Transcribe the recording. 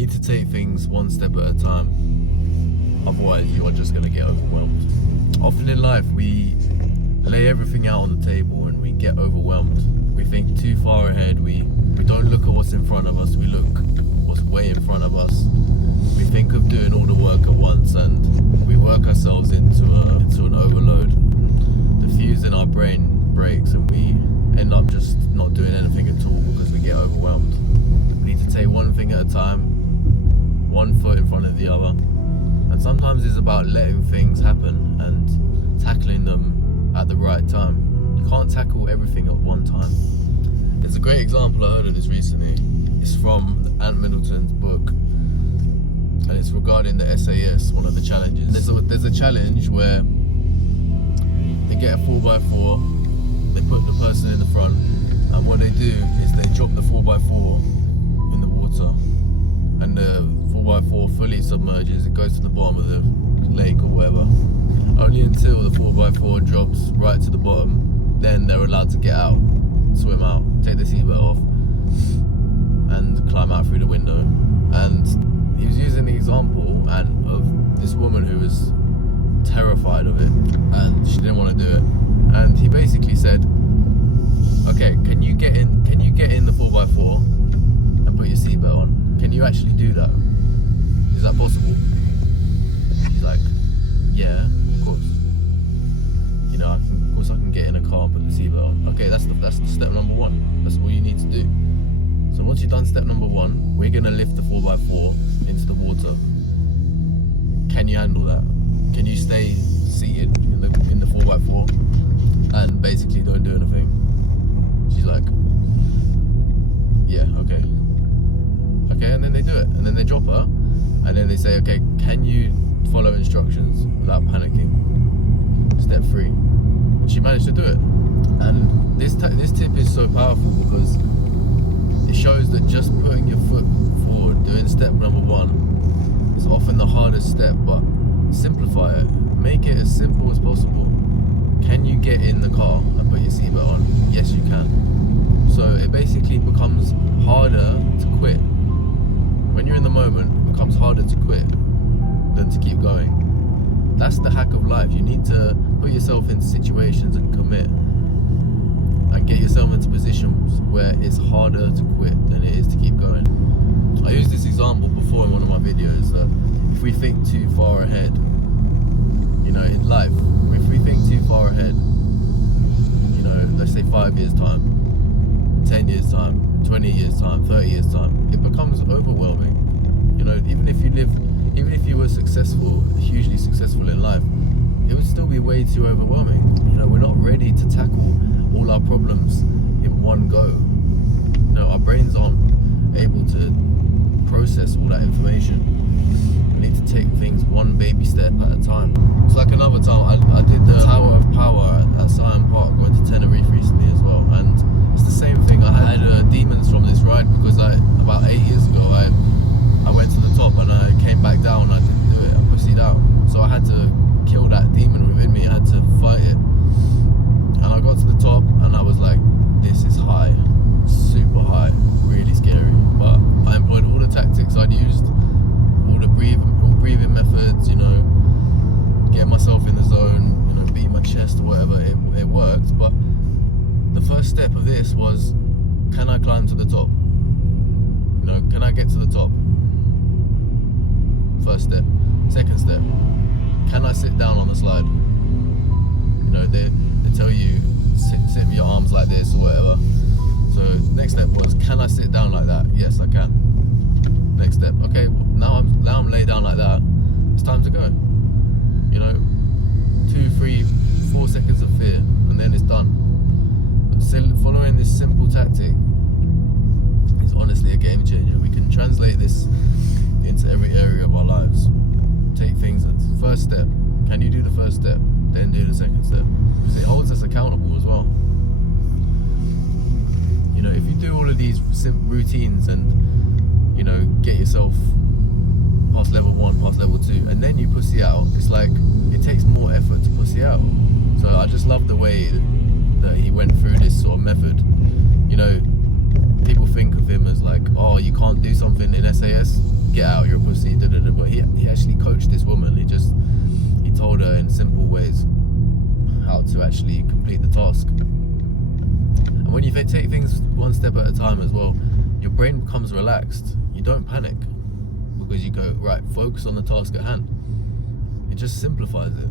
need to take things one step at a time. Otherwise, you are just going to get overwhelmed. Often in life, we lay everything out on the table and we get overwhelmed. We think too far ahead. We don't look at what's in front of us. We look what's way in front of us. We think of doing all the work at once, and we work ourselves into an overload. The fuse in our brain breaks, and we end up just not doing anything at all because we get overwhelmed. We need to take one thing at a time, one foot in front of the other. And sometimes it's about letting things happen and tackling them at the right time. You can't tackle everything at one time. There's a great example, I heard of this recently. It's from Ant Middleton's book, and it's regarding the SAS, one of the challenges. There's a challenge where they get a 4x4, they put the person in the front, and what they do is they drop the 4x4 in the water, and the 4x4 fully submerges. It goes to the bottom of the lake or whatever. Only until the 4x4 drops right to the bottom, then they're allowed to get out, swim out, take the seatbelt off, and climb out through the window. And he was using the example of this woman who was terrified of it, and she didn't want to do it. And he basically said, okay, can you get in the 4x4 and put your seatbelt on? Can you actually do that? Is that possible? She's like, yeah, of course. You know, of course I can get in a car and put the seatbelt on. Okay, that's the step number one. That's all you need to do. So once you've done step number one, we're gonna lift the 4x4 into the water. Can you handle that? Can you stay seated in the 4x4 and basically don't do anything? She's like, yeah, okay. Okay, and then they do it, and then they drop her, and then they say, okay, can you follow instructions without panicking? Step 3. And she managed to do it. And this tip is so powerful because it shows that just putting your foot forward, doing step number 1, is often the hardest step, but simplify it. Make it as simple as possible. Can you get in the car and put your seatbelt on? Yes, you can. So it basically becomes harder to quit. When you're in the moment, it becomes harder to quit than to keep going. That's the hack of life. You need to put yourself in situations and commit and get yourself into positions where it's harder to quit than it is to keep going. I used this example before in one of my videos that if we think too far ahead, you know, in life, if we think too far ahead, you know, let's say 5 years time, 10 years time, 20 years time, 30 years time, it becomes overwhelming. You know, even if you were successful, hugely successful in life, it would still be way too overwhelming. You know, we're not ready to tackle all our problems in one go. You know, our brains aren't able to process all that information. We need to take things one baby step at a time. It's like another time, I did the Tower of Power at Scion Park. I went to Tenerife recently as well, and it's the same thing. I had demons from this ride because about 8 years ago, I went to the top and I came back down. I didn't do it. I pussied out. So I had to kill that demon within me. I had to fight it. And I got to the top and I was like, this is high, super high, really scary. But I employed all the tactics I'd used, all the breathing methods, you know, getting myself in the zone, you know, beating my chest or whatever. It worked. But the first step of this was, can I climb to the top? You know, can I get to the top? First step. Second step, can I sit down on the slide? You know, they tell you sit with your arms like this or whatever. So next step was, can I sit down like that? Yes, I can. Next step, okay, now I'm laid down like that. It's time to go. You know, 2, 3, 4 seconds of fear, and then it's done. But following this simple tactic is honestly a game changer. We can translate this into every area of our lives. Take things at the first step. Can you do the first step? Then do the second step. Because it holds us accountable as well. You know, if you do all of these routines and, you know, get yourself past level 1, past level 2, and then you pussy out, it's like, it takes more effort to pussy out. So I just love the way that he went through this sort of method. You know, people think of him as like, oh, you can't do something in SAS, get out, you're a pussy, but he actually coached this woman. He told her in simple ways how to actually complete the task. And when you take things one step at a time as well, your brain becomes relaxed. You don't panic because you go, right, focus on the task at hand. It just simplifies it.